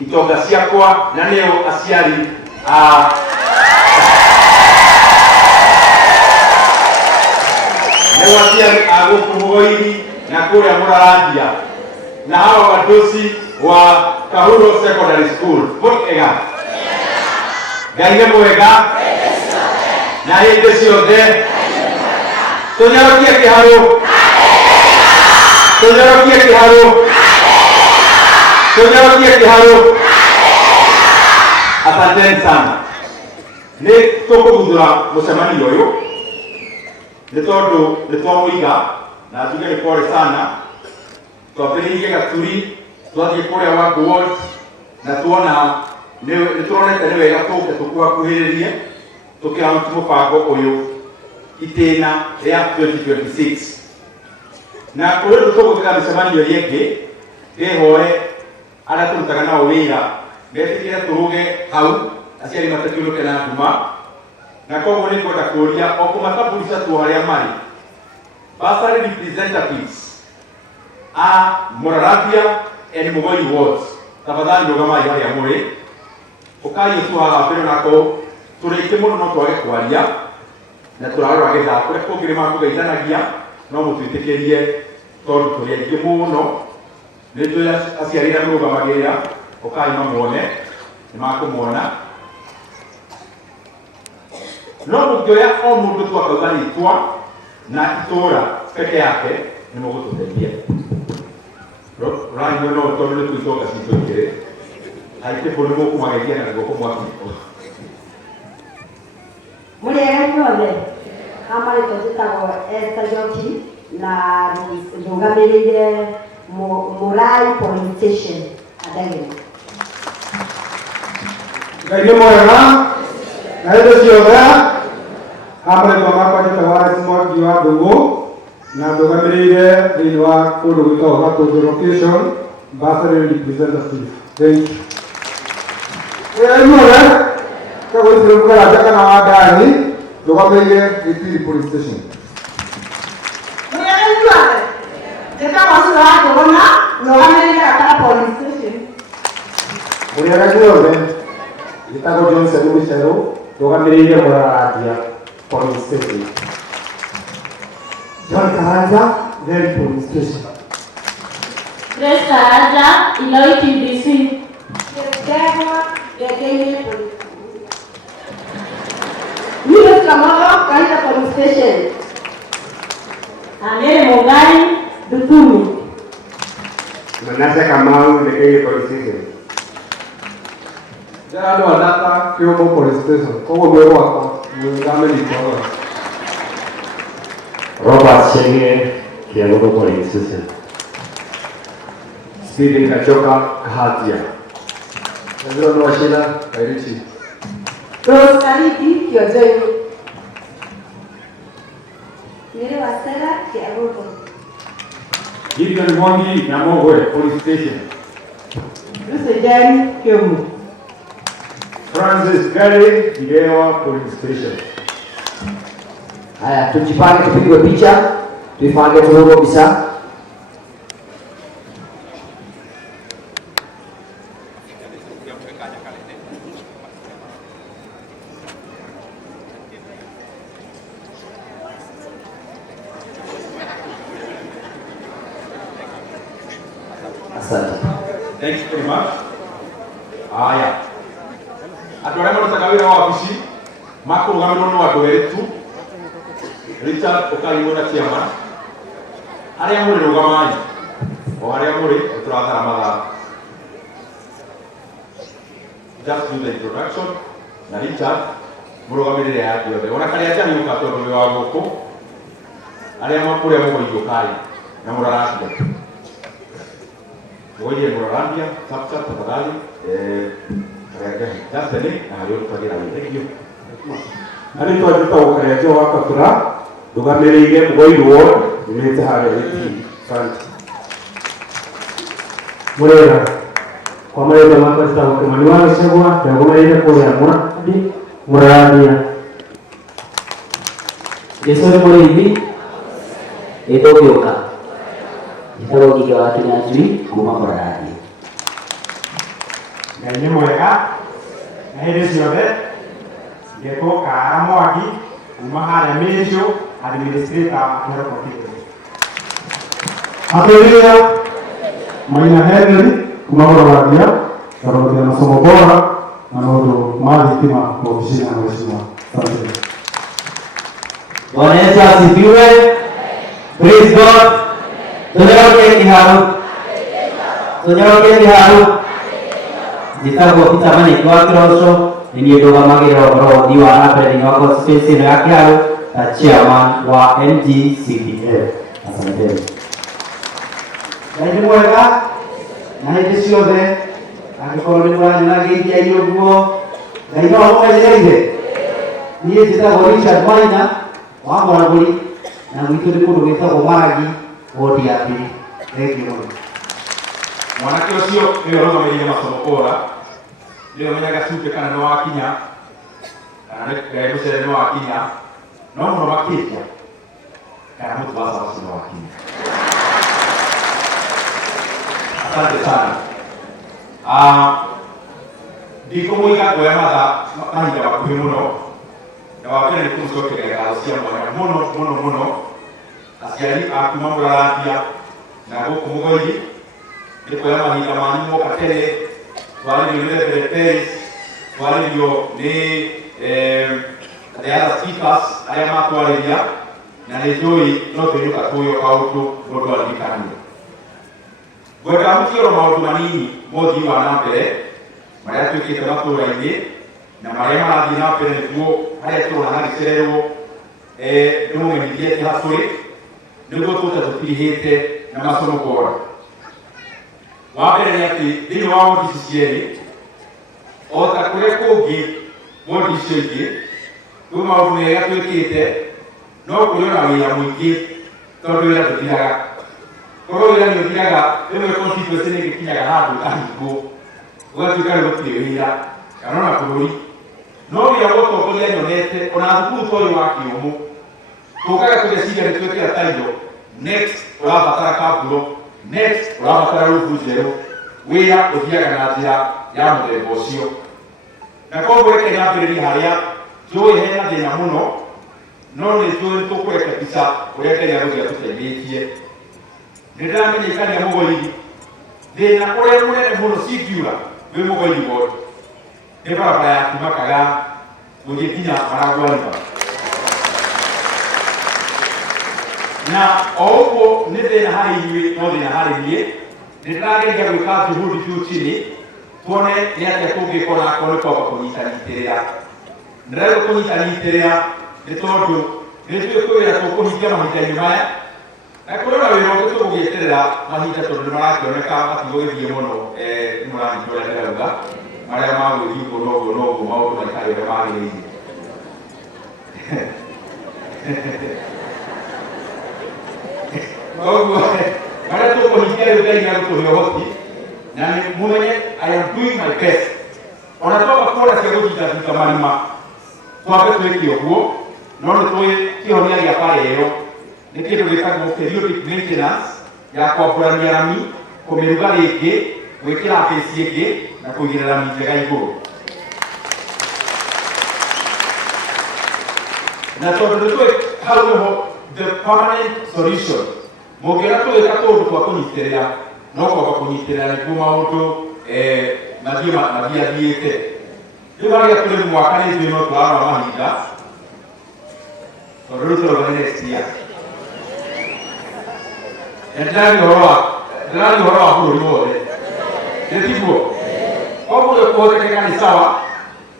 itonga ciakwa na neo aciari neo aciari agũkũmũgoiri na kũrĩa Mũrarandia na hawa wadosi wa Kahuro Secondary School mwega Ngai nĩ mwega na hĩndĩ ciothe tũnyorokie kĩharũ tũnyorokie kĩharũ tũnyorokie kĩharũ. Asanteni sana. Nĩ tũkũguthũra mũcemanio ũyũ nĩ tondũ nĩ twamũiga na tuge nĩ pole sana. Twambĩrĩirie Gaturi twathiĩ kũrĩa Wangũ ward na tuona nĩ turonete nĩ wega tũke tũkuhakuhĩrĩrie tũkĩraruti mũbango ũyũ itĩna rĩa 2026 na kũrĩ tũgũtĩra mĩcemanio ĩngĩ ngĩhoe arĩa tũrutaga nao wĩra metĩkĩre tũrũge hau aciari matakĩũrũke na nduma na koguo nĩ ngwenda kũũria o kũmatambulisha tu harĩa marĩ bursary representatives a Mũrarandia and Mũgoi wards tafadhali rũgamai harĩa mũrĩ ũkarie tu haha mbere nako tũrĩkĩ mũno no twage kwaria na tũrarora gĩthako kũrĩa kũngĩ makũgeithanagia no mũtwĩtĩkĩrie tondũ tũrĩ aingĩ mũno nĩ tũĩ aciari arĩa mũrũgamagĩrĩra ũkai mamwone nĩ makũmwona no mũngĩoya o mũndũ twakauga rĩtwa na itũũra peke yake nĩ mũgũtũteithia rani no tondũ nĩ twĩtonga citũ igĩrĩ aingĩ bũrũ nĩ mũkũmageithia na guoko mwakĩko mũrĩega inyuothe amarĩtwo njĩtagwo Esther Njoki na ndũgamĩrĩire Mũrai Police Station Andagĩri. Ngai nĩ mwega na hĩndĩ ciothe amarĩtwo makwa njĩtagwo Alex Mwangi wa Ndũgũ na ndũgamĩrĩire thĩinĩ wa kũndũ gwĩtagwo Gatũndũ location bursary representative. Thank you. Mũrĩega inyuothe kagũithire Mũkaranja kana wa Ndani ndũgamĩrĩire Gĩtiri Police Station. Mũrĩega inyuothe njĩtagwo Cira wa Njũgũna ndũgamĩrĩire Gatara Police Station. Mũrĩega inyuothe njĩtagwo Johnson Mũcerũ ndũgamĩrĩire Mũrarandia Police Station. John Karanja, Very Police Station. Grace Karanja, Iloi TBC. Ndegwa Ndegeinĩ Police. Yunus Kamoro, Kanisa Police Station. Amere Mogai, Dutumi. Manase Kamau, Ndegeinĩ Police Station. Gerardo Wadata, Kyomo Police Station. Koguo mwĩrĩ wakwa mũgamĩrĩtwo. Robert Chege, Kiagogo Police Station. Stephen Kachoka, Kahatia. Ezra Nwashila, Kairichi. Rose Kariki, Kiojoini. Mary Wasera, Kiagogo. Gideon Mwangi, Namogoe, Police Station. Lucy Jen, Kiomu. Francis Gary, Gidewa, Police Station. Haya, tujipange tupigwe picha, tuipange tuone bisa. Asante. Thanks very much. Haya. Andũ arĩa marutaga wĩra wa wabici makũrũgamĩrĩrwo nĩ andũ erĩ tu. Richard ũkarimwo na Chairman. Arĩa mũrĩ rũgamai. O arĩa mũrĩ tũrathara mathaa. Just do the introduction. Na Richard mũrũgamĩrĩre ya yothe. Ona karĩa njani ũka tondũ wĩ wa gũkũ. Arĩa makũrĩa mũgoithio kai na Mũrarandia. Mũgoithie Mũrarandia, chap tafadhali. Just na harĩ ũtũtagĩra wĩ. Thank you. Nani twajĩtagwo Karenjo wa Kabura, ndũgamĩrĩire Mũgoi ward, nyumĩte harĩa Gĩtiri. Asante. Mũrĩega kwa marĩtwa makwa njĩtagwo Kĩmani wa Gĩcegwa ndũgamĩrĩire kũrĩa Mũrarandia. Jesũ nĩ mũrĩithi ĩtũgĩũka. Njĩtagwo Ngigĩ wa Kĩnyanjui kuma Mũrarandia. Ngai nĩ mwega na hĩndĩ ciothe. Ngĩtwo Kara Mwangi kuma harĩa Mĩriũ, administrator wa Kĩharo Constituency. Atũria Maina Henry kuma Mũrũgathia, tondũ na masomo bora na maũndũ ma thitima ofisini ya mheshimiwa. Asante. Bwana Yesu asifiwe. Praise God. Tunyorokeni haru. Tunyorokeni haru. Njĩtagwo Peter Manĩki wa Kĩroco, nĩ niĩ ndũgamagĩrĩra ũhoro ũthii wa na mbere thĩinĩ wa constituency ĩno ya Kĩharũ ta chairman wa NGCDF. Asante. Ngai nĩ mwega na hĩndĩ ciothe, angĩkorwo nĩ mũranyonagia irio guo, Ngai no amũmenyereire. Niĩ njĩtagwo Richard Maina wa Mũragũri, na gwitũ nĩ kũndũ gwĩtagwo Maragi, wodi ya Mbiri. Thengiũ mũno. Mwanake ũcio nĩwe ũrũgamĩrĩire masomo bora, nĩwe ũmenyaga cumbĩ kana nĩ wakinya, kana mũcere nĩ wakinya, no mũno makĩria kana mũtu wa cabaci nĩ wakinya. Asante sana. Ndikũmũiga kuoya mahinda makuhĩ mũno, na wa mbere nĩ kũmũcokeria ngatho cia mwanya mũno aciari a kuma Mũrarathia na gũkũ Mũgoiri. Nĩ kuoya mahinda manyu moka tene, twarĩrio nĩ Reverend Peris, twarĩrio nĩ the other speakers arĩa matwarĩria, na nĩ njũĩ no tũinũka tũyũ kaũndũ mũndũ aririkanie. Ngwenda mũkioro maũndũ manini ma ũthii wa na mbere marĩa twĩkĩte matũũra-inĩ na marĩa marathiĩ na mbere nĩguo harĩa tũrona hagĩcererwo ndĩmũmenyithie atĩ hatũrĩ nĩguo tũte tũtirihĩte na masomo bora. Wa mbere nĩ atĩ thĩinĩ wa wodi ici cierĩ, o ta kũrĩa kũngĩ wodi icio ingĩ, kwĩ maũndũ mega twĩkĩte, no kũrĩ ona wĩra mũingĩ tondũ wĩra ndũthiraga. Korwo wĩra nĩ ũthiraga, rĩmwe constituency nĩ ĩgĩkinyaga handũ kahingwo, ũgatuĩka rĩu gũtirĩ wĩra kana ona bũrũri. No wĩra wa ũtongoria nyonete, ona thukuru ta ũyũ wa Kĩũmũ, tũkaga tũgeciria nĩ twĩkĩra taitho, next ũrabatara kaburo, next ũrabatara rũbu njerũ, wĩra ũthiaga na njĩra ya mũthemba ũcio. Na koguo reke nyambĩrĩrie harĩa njũĩ hena thĩna mũno, no nĩ njũĩ tũkũrekebisha ũrĩa Ngai agũthiĩ atũteithĩtie. Nĩ ndĩramenya ikania Mũgoiri, thĩna ũrĩa mũnene mũno cingiuga wĩ Mũgoiri ward nĩ barabara ya kuma Kagaa gũthiĩ nginya Maragua River. Na o ũguo nĩ thĩna harĩ inyuĩ no thĩna harĩ niĩ, nĩ ndĩrageria gwĩka juhudi juu chini tuone nĩ atĩa tũngĩkora akorwo nĩ kwamba kũnyitanĩrĩra. Ndĩrenda kũnyitanĩrĩra nĩ tondũ nĩ tũĩ kwĩ wĩra tũkũhingia mahinda-inĩ maya, na kũrĩ ona wĩra ũngĩ tũgũgĩeterera mahinda tondũ nĩ marakĩoneka matigũgĩthiĩ mũno, nĩ mũranyita ũrĩa ndĩrauga, marĩa magũthiĩ ũguo na ũguo na ũguo maũndũ maikarĩ ũrĩa magĩrĩire. Koguo marĩa tũkũhingia rĩu Ngai nĩagũtũhe ũhoti, na mũmenye I am doing my best. Ona twamba kũra cia gũthithathitha marima twambe twĩke ũguo, no nĩ tũĩ kĩhonia gĩa bara ĩyo nĩ kĩndũ gĩtagwo periodic maintenance ya kwambũrania rami, kũmĩruga rĩngĩ, gwĩkĩra bĩci ĩngĩ na kũigĩrĩra rami njega igũrũ. Na tondũ nĩ tũĩ hau nĩho the permanent solution. Mũngĩona tũgĩka tũndũ twa kũnyitĩrĩra, no kwamba kũnyitĩrĩra nĩguo maũndũ mathiathiĩte. Rĩu harĩa tũrĩ mwaka nĩ ithuĩ no tũrarora mahinda, tondũ rĩu tũrauga nĩ next year. Ndĩrarĩ ũhoro wa bũrũri wothe, tiguo? Koguo kũhotekeka nĩ sawa,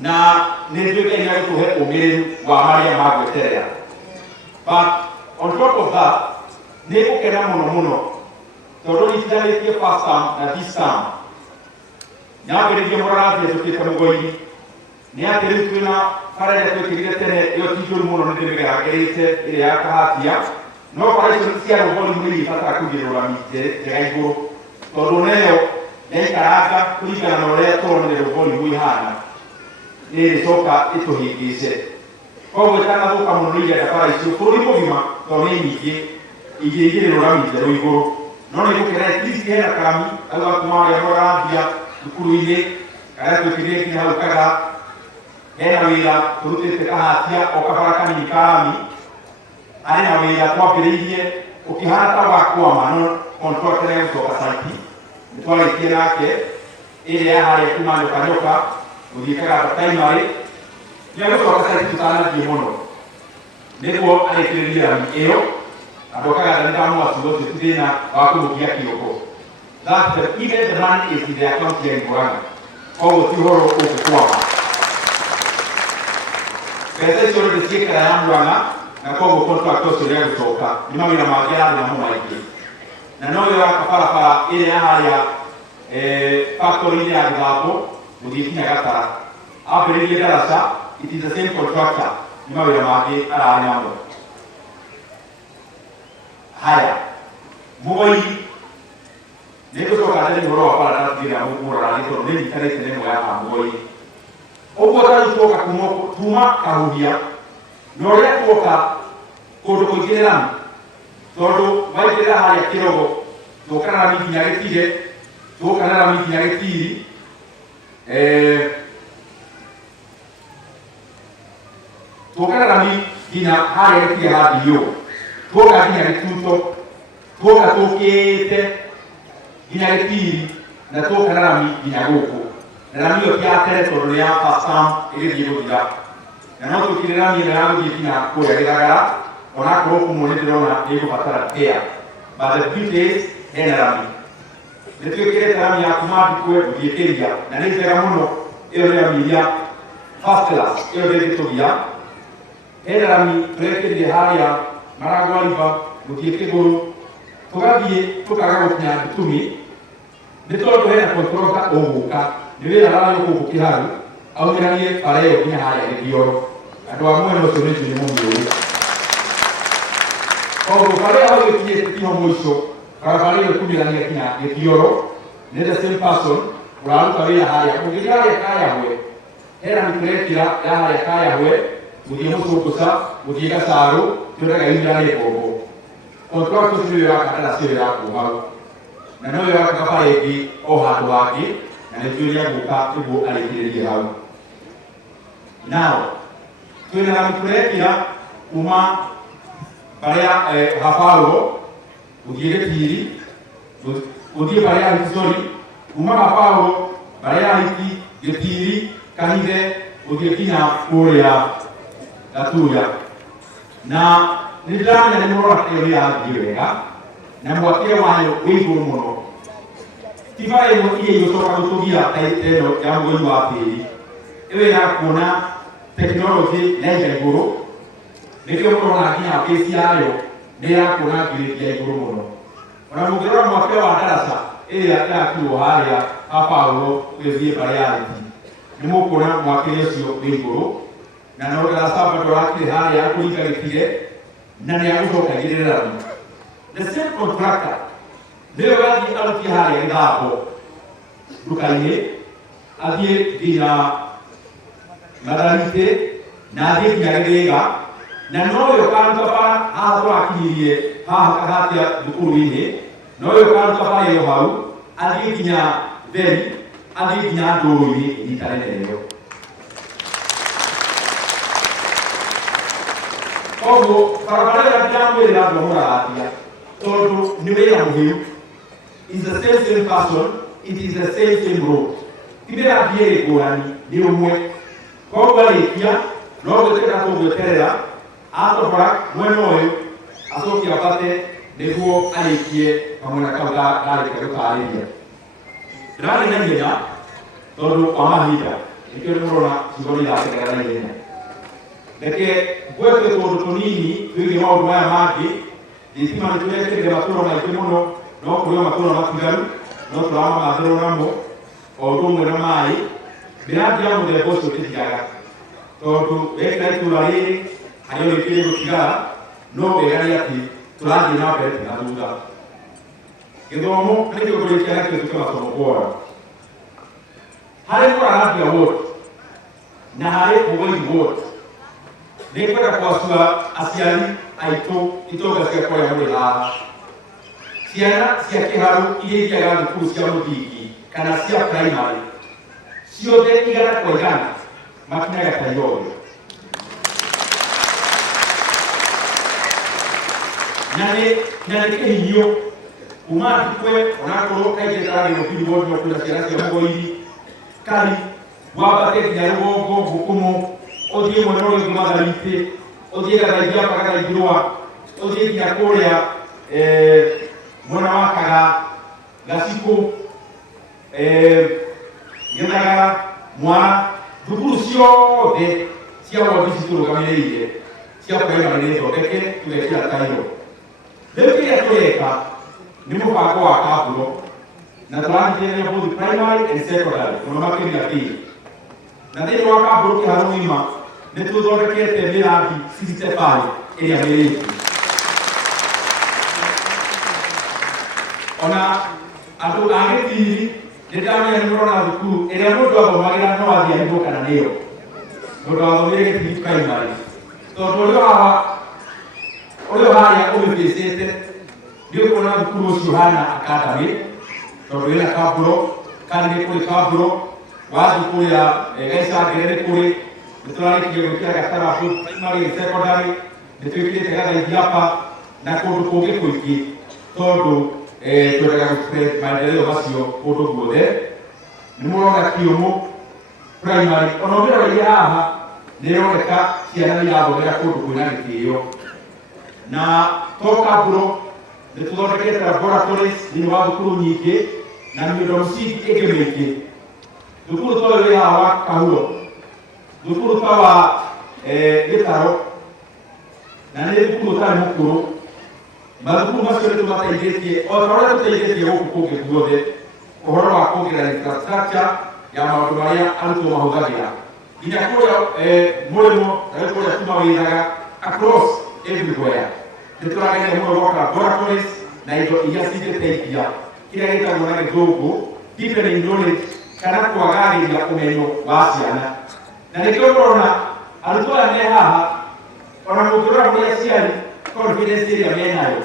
na nĩ njũĩ Ngai nĩagũtũhe ũmĩrĩru wa marĩa magweterera. But on top of that, nĩ gũkena mũno tondũ nĩitiganĩtie first term na this term. Nyambĩrĩirie Mũrarathia njũkĩte Mũgoiri, nĩ atĩ rĩu twĩna bara ĩrĩa twĩkĩrire tene, ĩyo ti njũru mũno nĩ ndĩmĩgeragĩrĩte ĩrĩa ya Kahatia, no bara icio cia Rũgori nĩ ĩgĩbatara kũigĩrĩrwo rami njega igũrũ, tondũ nayo yaikaranga kũringana na ũrĩa tũronire Rũgori gwĩhana nĩ ĩrĩcoka ĩtũhĩngĩce. Koguo ĩtanathũka mũno nĩ irenda bara icio bũrũri mũgima tondũ nĩ nyingĩ ingĩigĩrĩrwo rami njerũ igũrũ, no nĩ gũkena at least hena karami gau kuma harĩa Mũrarathia thukuru-inĩ karia twikirire kinya hau kaga hena wira turutite kahatia okabara kanini kami ari na wira twambiriirie ukihana ta wakwa mano kontwakere gucoka saiti nitwaritie nake iria hari kuma nyoka muthikaga primary nä gå coka tutanathie må no nä guo arä rami ä yo andå akaga ndandamåacuo cio ti thä na wa kå må kia kä å ngångåranga koguo ti horo å ngå kwama mbeca icio rä ciäkara ya Murang'a na koguo contract å cio rä a gå coka nä mawä ra mangä arä namo maingä na no wä waka barabara ä rä ya harä factory-inä ya gäthambo gå thiä kinya Gatara ambĩrĩirie ndaraca. It is the same contractor nĩ mawĩra mangĩ ararĩ namo. Haya Mũgoi nĩ ngũcoka ndĩ ũhoro wa bara ndathiĩra mũrorani tondũ nĩ nyikarĩte nĩ ĩmwe ya Mũgoi. Ũguo tarĩu tuoka kuma Kahuhia na ũrĩa tuoka kũndũ kũingĩ nĩ Rami tondũ waingĩrĩra harĩa Kĩrogo tuoka na Rami nginya Gĩtige tuoka na Rami nginya Gĩtiri tuoka Rami nginya harĩa Gĩtige handiũ tuoka nginya Gĩtuto tuoka tũkĩte nginya Gĩtiri na tuoka na Rami nginya gũkũ na Rami ĩyo ti ya tene tondũ nĩ ya first term ĩgĩthiĩ gũthira na no tũkĩrĩ Rami ĩno ya gũthiĩ nginya kũrĩa Gĩthagara onakorwo kũmwe nĩ ndĩrona ĩgũbatara care but the beauty is hena Rami nĩ twĩkĩrĩte Rami ya kuma Mbikwe gũthiĩ Kĩria na nĩ njega mũno. Ĩyo nĩ Rami iria first class ĩyo ndĩngĩtũgia. Hena Rami tũrekĩrire harĩa Maragwa River gũthiĩ Kĩgũrũ tũgathiĩ tũkaga gũkinya Gĩtumi nĩ tondũ hena contractor ũgũka nĩ wĩra ararĩ gũkũ Kĩharu aumĩranie bara ĩyo nginya harĩa Gĩthioro andũ a mwena ũcio nĩ njũĩ mũmĩũĩ koguo bara ĩyo ĩgĩkinyĩte tiho mũico barabara ĩyo kumĩrania nginya Gĩthioro nĩ the same person ũraruta wĩra harĩa ũngĩthiĩ harĩa Kayahwe hena mĩtũrekĩra ya harĩa Kayahwe gũthiĩ Mũcũngũca gũthiĩ Gacarũ twĩraga iria nĩ Mbombo. Contractor ũcio nĩ wĩra wa kandarasi ĩyo ya kũu hau na no wĩra wa bara ĩngĩ o handũ hangĩ na nĩ tuĩria gũka nĩguo arĩkĩrĩrie hau. Now twĩna Rami tũrekĩra kuma bara ya Habaũrũ gũthiĩ Gĩtiri gũthiĩ bara ya Histori kuma Habaũrũ bara ya Hiti Gĩtiri Kahithe gũthiĩ nginya kũrĩa Gatuya na nĩ ndĩramenya nĩ mũrona ĩyo nĩ yathiĩ wega na mwakĩre wayo wĩ igũrũ mũno. Ti bara ĩmwe iria igũcoka gũtũgia ta ĩno ya Mũgoi wa tĩri ĩyo ya kuona tekinoronjĩ ya igũrũ nĩkĩo mũrona nginya bĩci yayo nĩ ya kuona ngirĩndi ya igũrũ mũno. Ona mũngĩrora mwake wa ndaraca ĩrĩa yakirwo harĩa Habaũrũ ũgĩthiĩ bara ya Hiti nĩ mũkuona mwakĩre ũcio wĩ igũrũ na no ndaraca bado wakire harĩa kũringa Gĩtige na nĩ agũcoka igĩrĩra Rami. The same contractor nĩwe wathiĩ arutie harĩa Gĩthambo nduka-inĩ athiĩ nginya Matharĩte na athiĩ nginya Gĩthĩga na nowe ũkaruta bara haha twakinyirie haha hatia thukuru-inĩ nowe ũkaruta bara ĩyo hau athiĩ nginya Theri athiĩ nginya Ndũrũ-inĩ ihinda rĩnene ĩyo. Koguo barabara ĩyo ndiramwĩrĩra andũ mũrarathia tondũ nĩ wĩra mũhĩu. Is the same person, it is the same road. Ti wĩra ndierĩ ngũrani nĩ ũmwe. Koguo arĩkia no gwĩtĩkĩra tũgweterera atobora mwena ũyũ acoke ambate nĩguo arĩkie kamwena kau ndarĩkia gũtarĩria. Ndĩrarĩ na ihenya tondũ wa mahinda nĩkĩo nĩ mũrona ciugo nĩ irateng'era na ihenya. Reke gwethe tũndũ tũnini twĩgiĩ maũndũ maya mangĩ. Thitima nĩ tũrekĩrire matũũra maingĩ mũno no kũrĩ o matũũra matigaru no tũramamathĩrwo namo o ũndũ ũmwe na maĩ. Mĩrandi ya mũthemba ũcio ndĩtigaga tondũ wekĩra itũũra rĩrĩ harĩa ũrĩkĩrĩ gũtigara no wega nĩ atĩ tũrathiĩ na mbere na thutha. Gĩthomo nĩkĩo kũrĩkia nakĩo tuĩke masomo bora. Harĩ Mũrarathia ward na harĩ Mũgoi ward nĩ kwenda kwacua aciari aitũ itonga cia kũrĩa mũrĩ haha. Ciana cia Kĩharu iria ithiaga thukuru cia mũthingi kana cia primary ciothe igana kwa igana makinyaga ta yothe na nĩ kĩhinyio kuma Ntukwe onakorwo kaingĩ karagĩrwo Kiliboni kwĩna ciana cia Mũgũiri Kari wambate nginya Rũgongo Mũkũmũ ũthiĩ mwena ũrĩa ũngĩ Mathariiti ũthiĩ Gathaithia Gathaithirwa ũthiĩ nginya kũrĩa mwena wa Kaga Gacikũ Gĩthagara Mwara thukuru ciothe cia wondi citũrũgamĩrĩire cia primary nĩ thondeke tũgekĩra tairo. Rĩu kĩrĩa tũreka nĩ mũbango wa Kaburo na tũranyitithania both primary and secondary mũno makĩria thĩ na thĩinĩ wa Kaburo kĩharo ng'ima nĩ tũthondekete mĩrangi 65 ĩrĩa mĩrĩku ona andũ a Gĩtiri nĩ ndamenya nĩ mũrona thukuru ĩrĩa mũndũ athomagĩra no athiĩ ahithũka na nĩyo mũndũ athomire Gĩtiri primary tondũ ũrĩa harĩa ũmĩbĩcĩte nĩ ũkuona thukuru ũcio hana academy tondũ wĩna Kaburo kandi nĩ kũrĩ Kaburo wathiĩ kũrĩa Gaicangĩre nĩ kũrĩ nĩ tũrarĩkirie gwĩkĩra Gatarabũ primary and secondary nĩ twĩkĩrĩte Gathaithia hapa na kũndũ kũngĩ kũingĩ tondũ twendaga gũspread maendeleo macio kũndũ guothe. Nĩ mũrona Kiũmũ primary ona ũngĩrora iria haha nĩ ĩroneka ciana nĩ irathomera kũndũ kwĩna gĩtĩo na to Kaburo nĩ tũthondekete laboratories thĩinĩ wa thukuru nyingĩ na mĩundo mĩsingi ĩngĩ mĩingĩ. Thukuru ta ũyũ wĩ haha wa Kahuro, thukuru ta wa Gĩtaro na nĩ thukuru ũtarĩ mũkũrũ. Mathukuru macio nĩ tũmateithĩtie o ta ũrĩa tũteithĩtie gũkũ kũngĩ guothe ũhoro wa kuongerera infrastructure ya maũndũ marĩa arutwo mahũthagĩra nginya kũrĩa Mũrĩmo na kũrĩa kuma Wĩthaga across everywhere. Nĩ tũrageria mũno gwaka laboratories na indo iria cingĩteithia kĩrĩa gĩtagwo na Gĩthũngũ deepening knowledge kana kwagagĩria ũmenyo wa ciana. Na nĩkĩo ũrona arutwo aya me haha ona mũngĩrora mũrĩ aciari confidence ĩrĩa menayo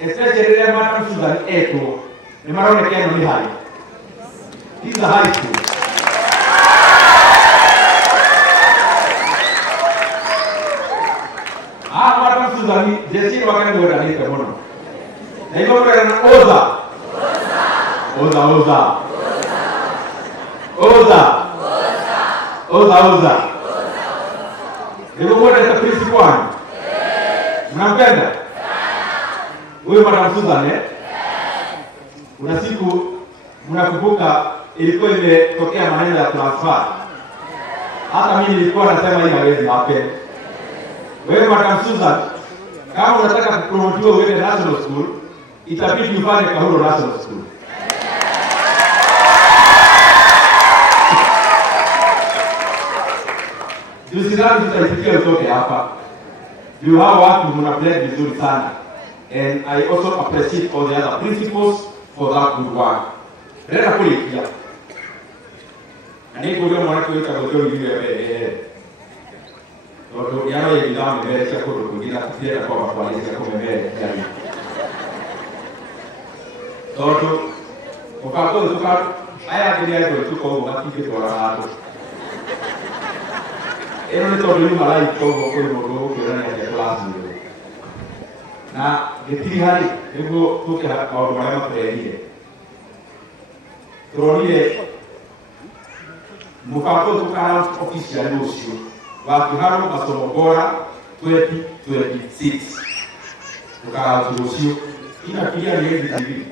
especially rĩrĩa Madam Susan etwo nĩ maroneka ĩno nĩ high. These are high school. Madam Susan jesi wake nĩ mwendanĩte mũno na igũkorera na Oza nĩguo mwendete principal mnampenda huyu Madam Susan kuna siku mnakumbuka ilikuwa imetokea maneno ya transfer, hata mimi nilikuwa nasema hii hawezi happen. Wewe Madam Susan kama unataka kupromotiwa uende national school itabidi ufanye Kahuro National School. Jusidani tutaitikia utoke hapa. You have watu mnaplay vizuri sana. And I also appreciate all the other principals for that good work. Rera kulikia. Na nikuja mwana kuita gojo ile tondũ yaro ĩgitha mbere cia kũndũ kũngĩ na tũtienda kwamba kwarĩria kũmemere Ngai tondũ mũbango ũyũ aya angĩ nĩ andũ aitũ koguo matingĩtwara handũ. Ĩno nĩ tondũ nĩ malaika koguo kũrĩ mũndũ ũgũkĩũrania atĩa class ĩyo na gĩtiri harĩ nĩguo tũke maũndũ marĩa matũrehire. Tũronire mũbango ũyũ tũkahana officially rũciũ wa Kĩharo Masomo Bora 2026 tukaanza rũciũ ina kilia nĩ gĩtiri.